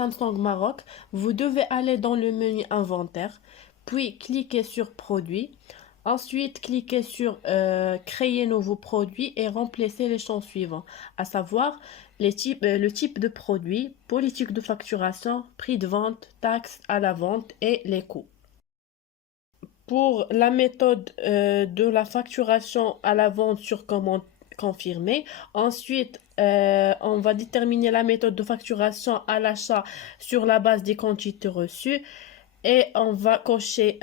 Samsung Maroc, vous devez aller dans le menu inventaire, puis cliquer sur produits. Ensuite, cliquez sur créer nouveau produit et remplissez les champs suivants, à savoir le type de produit, politique de facturation, prix de vente, taxes à la vente et les coûts. Pour la méthode de la facturation à la vente sur commande confirmée, ensuite on va déterminer la méthode de facturation à l'achat sur la base des quantités reçues et on va cocher,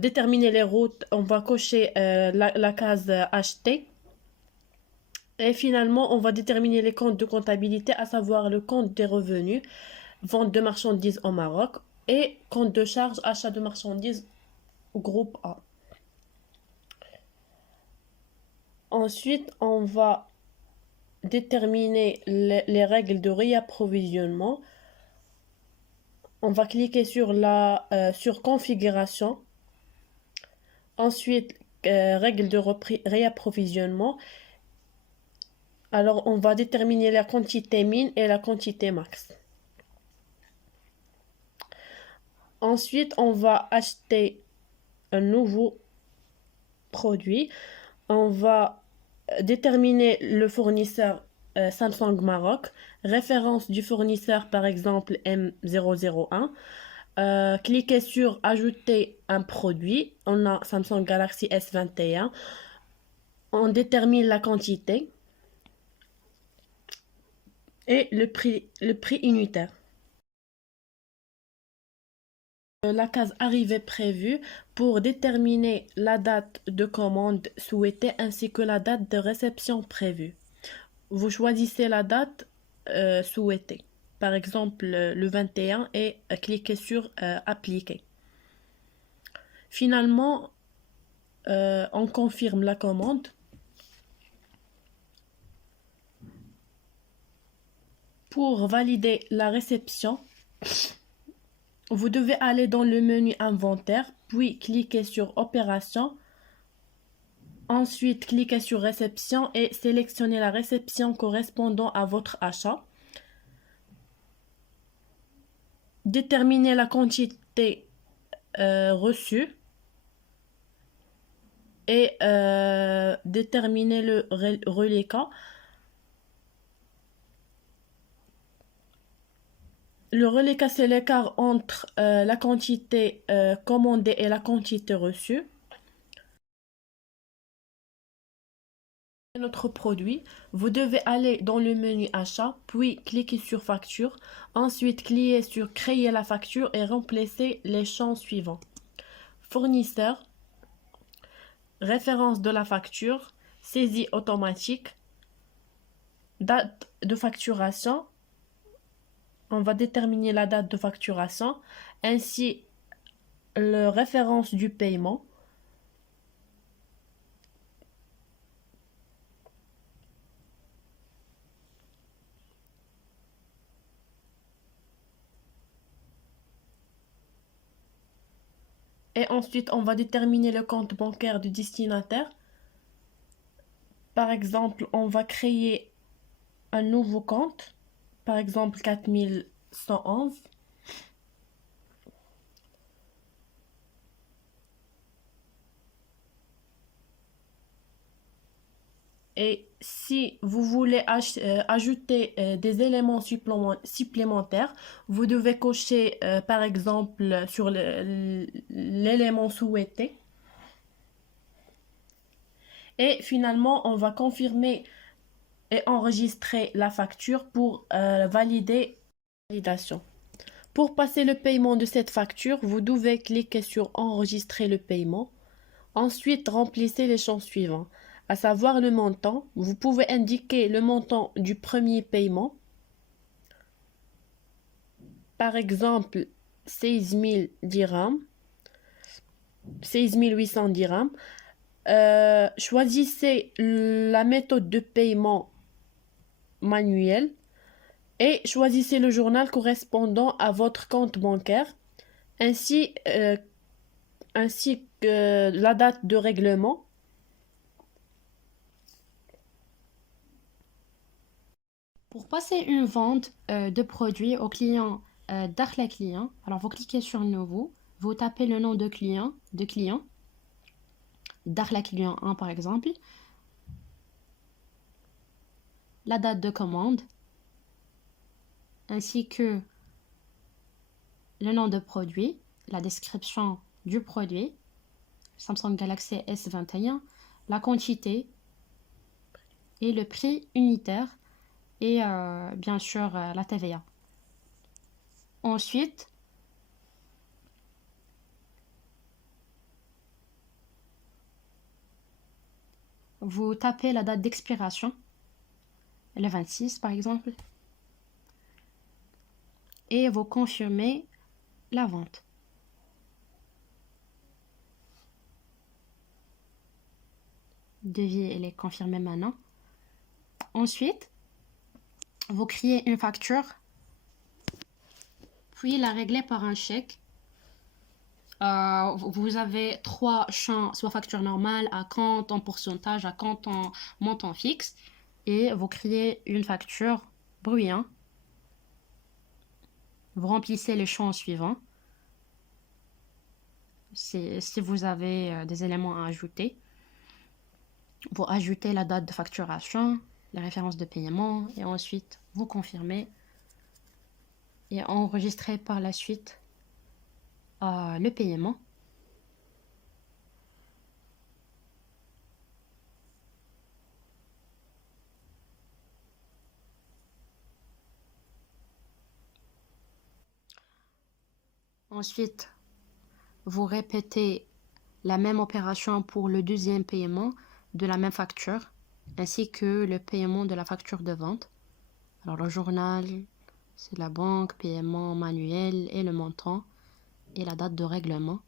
déterminer les routes, on va cocher la case acheter. Et finalement, on va déterminer les comptes de comptabilité, à savoir le compte des revenus, vente de marchandises au Maroc et compte de charge, achat de marchandises groupe A. Ensuite, on va déterminer les règles de réapprovisionnement. On va cliquer sur sur configuration. Ensuite, règles de réapprovisionnement. Alors, on va déterminer la quantité min et la quantité max. Ensuite, on va acheter un nouveau produit. On va déterminer le fournisseur Samsung Maroc, référence du fournisseur par exemple M001. Cliquez sur ajouter un produit. On a Samsung Galaxy S21. On détermine la quantité et le prix unitaire. La case arrivée prévue pour déterminer la date de commande souhaitée ainsi que la date de réception prévue. Vous choisissez la date souhaitée. Par exemple, le 21 et cliquez sur appliquer. Finalement, on confirme la commande. Pour valider la réception, vous devez aller dans le menu inventaire, puis cliquer sur opération. Ensuite, cliquez sur réception et sélectionnez la réception correspondant à votre achat. Déterminez la quantité reçue et déterminez le reliquat. Le reliquat, c'est l'écart entre la quantité commandée et la quantité reçue. Notre produit, vous devez aller dans le menu achat, puis cliquer sur facture. Ensuite, cliquez sur créer la facture et remplissez les champs suivants. Fournisseur, référence de la facture, saisie automatique, date de facturation. On va déterminer la date de facturation, ainsi la référence du paiement. Et ensuite, on va déterminer le compte bancaire du destinataire. Par exemple, on va créer un nouveau compte, par exemple 4111. Et si vous voulez ajouter des éléments supplémentaires, vous devez cocher par exemple sur l'élément souhaité. Et finalement, on va confirmer et enregistrer la facture pour valider la validation. Pour passer le paiement de cette facture, vous devez cliquer sur enregistrer le paiement. Ensuite, remplissez les champs suivants, à savoir le montant. Vous pouvez indiquer le montant du premier paiement. Par exemple, 16 000 dirhams, 16 800 dirhams. Choisissez la méthode de paiement manuel et choisissez le journal correspondant à votre compte bancaire, ainsi que la date de règlement. Pour passer une vente de produit au client d'Akhla Client, alors vous cliquez sur Nouveau, vous tapez le nom de client, Dakhla Client 1 par exemple, la date de commande, ainsi que le nom de produit, la description du produit, Samsung Galaxy S21, la quantité et le prix unitaire et bien sûr la TVA. Ensuite, vous tapez la date d'expiration, le 26 par exemple, et vous confirmez la vente. Devis, elle est confirmée maintenant. Ensuite, vous créez une facture, puis la réglez par un chèque. Vous avez trois champs, soit facture normale, à compte, en pourcentage, à compte, en montant fixe. Et vous créez une facture bruyant. Vous remplissez les champs suivants. Si vous avez des éléments à ajouter. Vous ajoutez la date de facturation, les références de paiement, et ensuite vous confirmez et enregistrez par la suite le paiement. Ensuite, vous répétez la même opération pour le deuxième paiement de la même facture, ainsi que le paiement de la facture de vente. Alors le journal, c'est la banque, paiement manuel et le montant et la date de règlement.